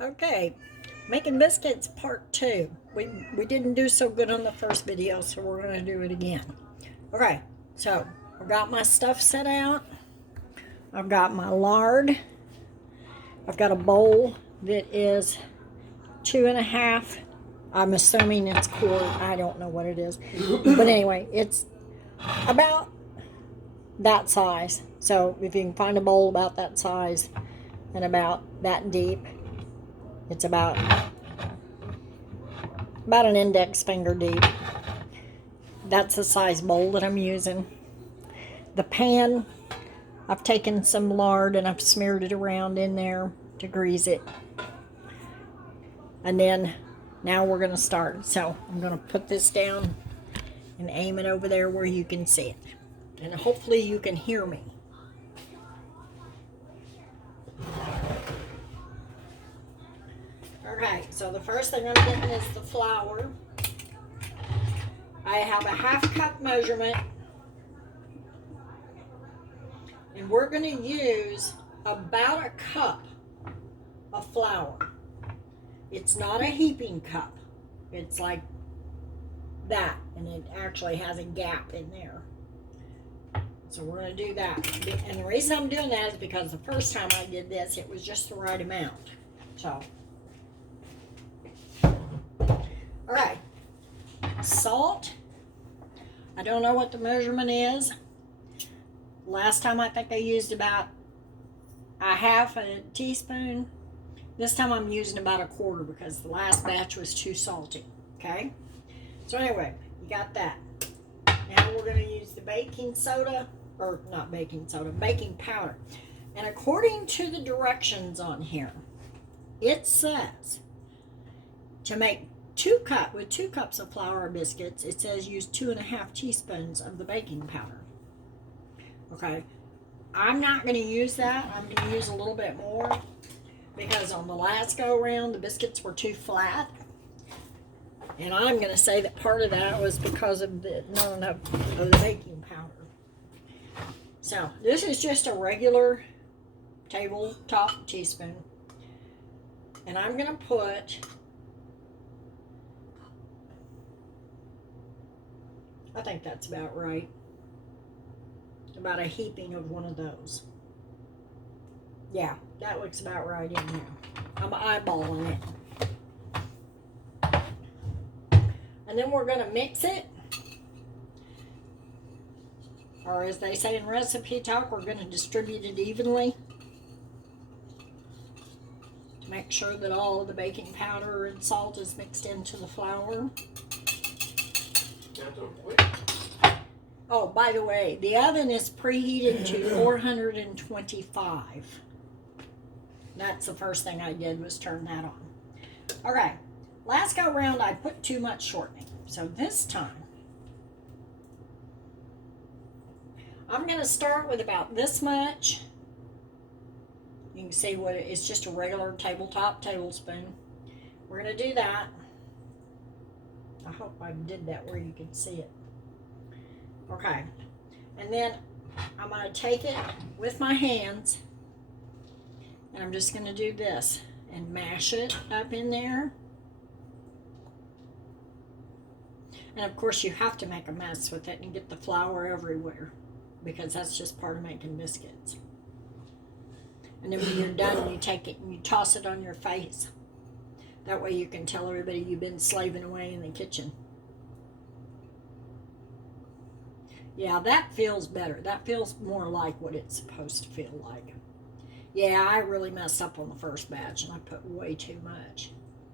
Okay, making biscuits part 2. We didn't do so good on the first video, so we're going to do it again. Okay, so I've got my stuff set out. I've got my lard. I've got a bowl that is 2.5. I'm assuming it's quart. I don't know what it is. But anyway, it's about that size. So if you can find a bowl about that size and about that deep, it's about an index finger deep. That's the size bowl that I'm using. The pan, I've taken some lard and I've smeared it around in there to grease it. And then now we're going to start. So I'm going to put this down and aim it over there where you can see it. And hopefully you can hear me. Okay, so the first thing I'm getting is the flour. I have a 1/2 cup measurement. And we're going to use about a cup of flour. It's not a heaping cup. It's like that. And it actually has a gap in there. So we're going to do that. And the reason I'm doing that is because the first time I did this, it was just the right amount. So, all right. Salt. I don't know what the measurement is. Last time I think I used about a 1/2 teaspoon. This time I'm using about 1/4 because the last batch was too salty. Okay? So anyway, you got that. Now we're going to use the baking soda, or not baking soda, baking powder. And according to the directions on here, it says to make 2 cups of flour or biscuits, it says use 2.5 teaspoons of the baking powder. Okay, I'm not going to use that. I'm going to use a little bit more because on the last go around the biscuits were too flat. And I'm going to say that part of that was because of not enough of the baking powder. So this is just a regular tabletop teaspoon. And I'm going to put, I think that's about right, about a heaping of one of those. Yeah, that looks about right in there. I'm eyeballing it. And then we're going to mix it. Or as they say in recipe talk, we're going to distribute it evenly to make sure that all of the baking powder and salt is mixed into the flour. Oh, by the way, the oven is preheated to 425. That's the first thing I did was turn that on. Okay, last go round I put too much shortening. So this time, I'm going to start with about this much. You can see what it's just a regular tabletop tablespoon. We're going to do that. I hope I did that where you can see it. Okay, and then I'm going to take it with my hands and I'm just going to do this and mash it up in there. And of course you have to make a mess with it and get the flour everywhere because that's just part of making biscuits. And then when you're done, you take it and you toss it on your face. That way you can tell everybody you've been slaving away in the kitchen. Yeah, that feels better. That feels more like what it's supposed to feel like. Yeah, I really messed up on the first batch and I put way too much.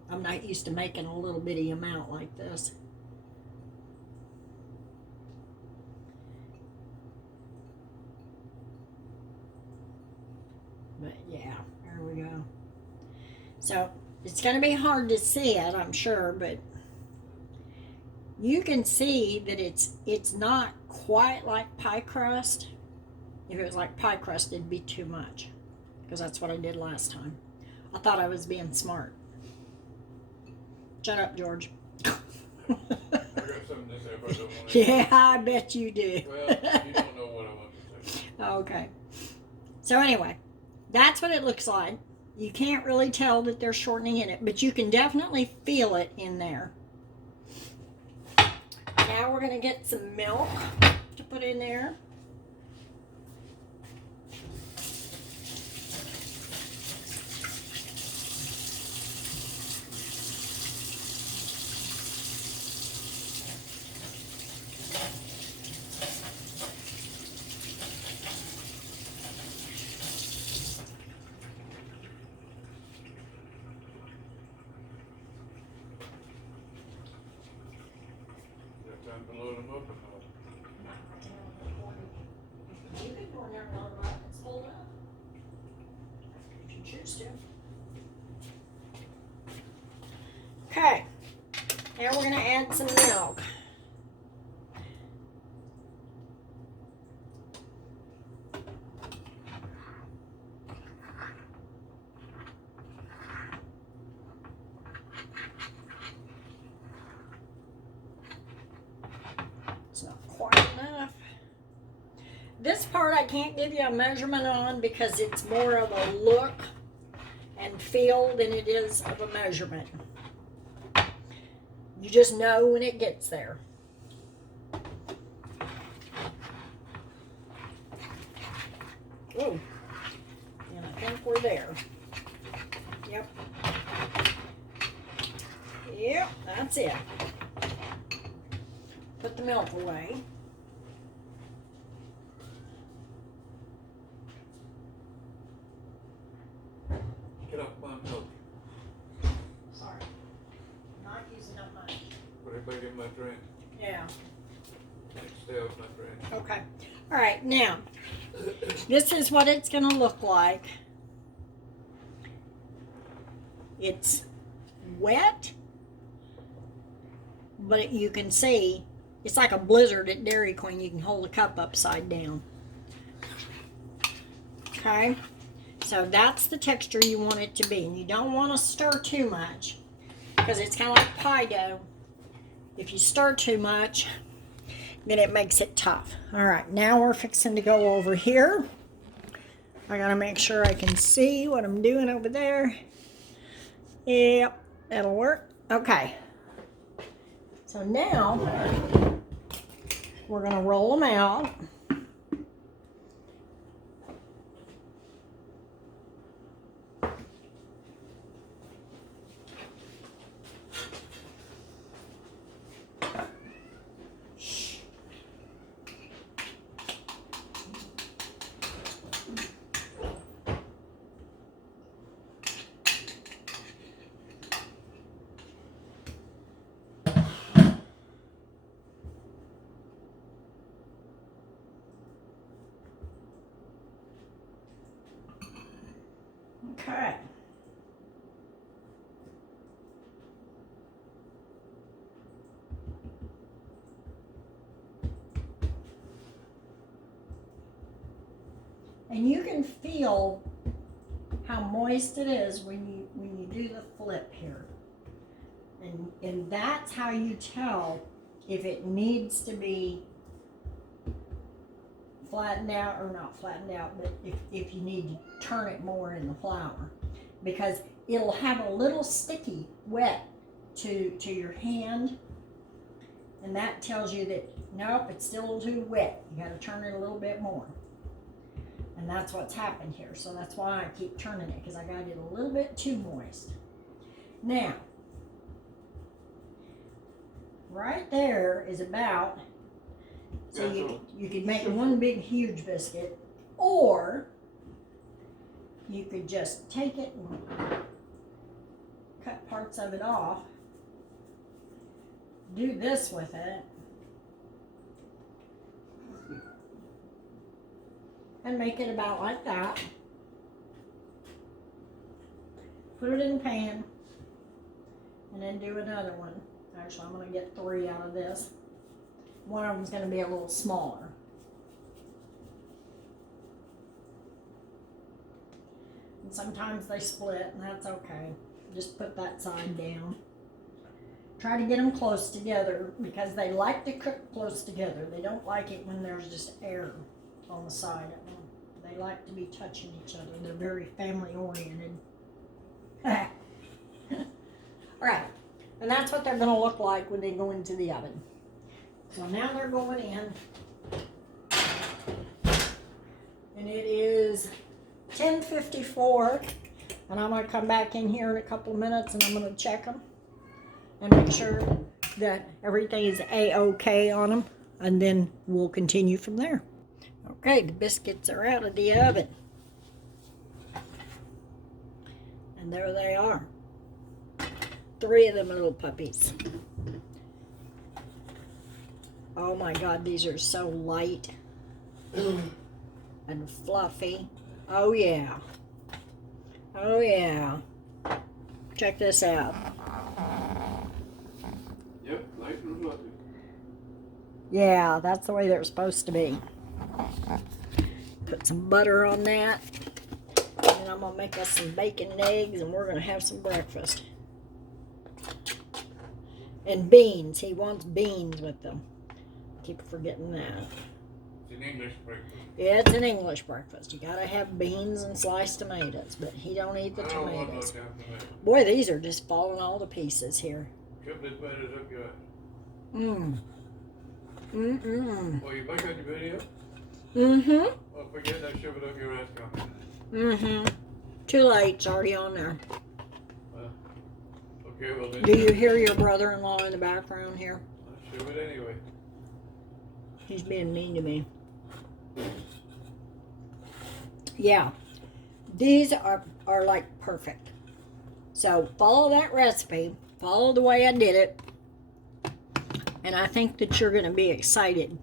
I'm not used to making a little bitty amount like this. But yeah, there we go. So it's going to be hard to see it, I'm sure, but you can see that it's not quite like pie crust. If it was like pie crust, it'd be too much because that's what I did last time. I thought I was being smart. Shut up, George. I got something to say if I don't want to. Yeah, I bet you do. Well, you don't know what I want to say. Okay. So anyway, that's what it looks like. You can't really tell that there's shortening in it, but you can definitely feel it in there. Now we're going to get some milk to put in there. Time to load them up and all. You can pour down a lot of it's full up. If you choose to. Okay. Now we're going to add some milk. It's not quite enough. This part I can't give you a measurement on because it's more of a look and feel than it is of a measurement. You just know when it gets there. Oh, and I think we're there. Yep. Yep, that's it. Put the milk away. Get off my milk. Sorry. Not using up much. Put it back in my drink. Yeah. Stay off my drink. Okay. All right, now, this is what it's going to look like. It's wet, but you can see it's like a blizzard at Dairy Queen. You can hold a cup upside down. Okay, so that's the texture you want it to be. And you don't want to stir too much because it's kind of like pie dough. If you stir too much, then it makes it tough. All right, now we're fixing to go over here. I gotta make sure I can see what I'm doing over there. Yep, that'll work. Okay. So now we're gonna roll them out. Okay. And you can feel how moist it is when you do the flip here. And that's how you tell if it needs to be flattened out or not flattened out, but if you need to turn it more in the flour, because it'll have a little sticky wet to your hand, and that tells you that nope, it's still too wet. You got to turn it a little bit more, and that's what's happened here. So that's why I keep turning it, because I got it a little bit too moist. Now, right there is about. So you could make one big huge biscuit, or you could just take it and cut parts of it off, do this with it, and make it about like that. Put it in the pan, and then do another one. Actually, I'm going to get 3 out of this. One of them's going to be a little smaller. And sometimes they split, and that's okay. Just put that side down. Try to get them close together because they like to cook close together. They don't like it when there's just air on the side of them. They like to be touching each other. They're very family oriented. Alright, and that's what they're going to look like when they go into the oven. So now they're going in. And it is 10:54. And I'm going to come back in here in a couple of minutes and I'm going to check them. And make sure that everything is A-OK on them. And then we'll continue from there. Okay, the biscuits are out of the oven. And there they are. 3 of them little puppies. Oh my God, these are so light and fluffy. Oh yeah. Oh yeah. Check this out. Yep, nice and fluffy. Yeah, that's the way they're supposed to be. Put some butter on that. And I'm going to make us some bacon and eggs and we're going to have some breakfast. And beans. He wants beans with them. Keep forgetting that. It's an English breakfast. Yeah, it's an English breakfast. You got to have beans and sliced tomatoes. But he don't eat the I don't want no tomatoes. damn tomato. Boy, these are just falling all to pieces here. Keep the tomatoes up your ass. Mmm. Mm-mm. Well, you make on your video? Mm-hmm. Well, forget that, shove it up your ass, Connie. Mm-hmm. Too late. It's already on there. Okay, well then. Do you hear your brother-in-law in the background here? I'll shove it anyway. He's being mean to me. Yeah. These are like perfect. So follow that recipe. Follow the way I did it. And I think that you're going to be excited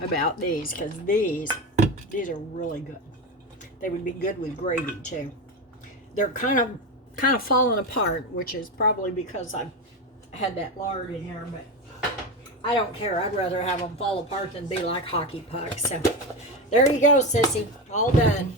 about these because these are really good. They would be good with gravy too. They're kind of falling apart, which is probably because I've had that lard in here, but I don't care. I'd rather have them fall apart than be like hockey pucks. So there you go, sissy. All done.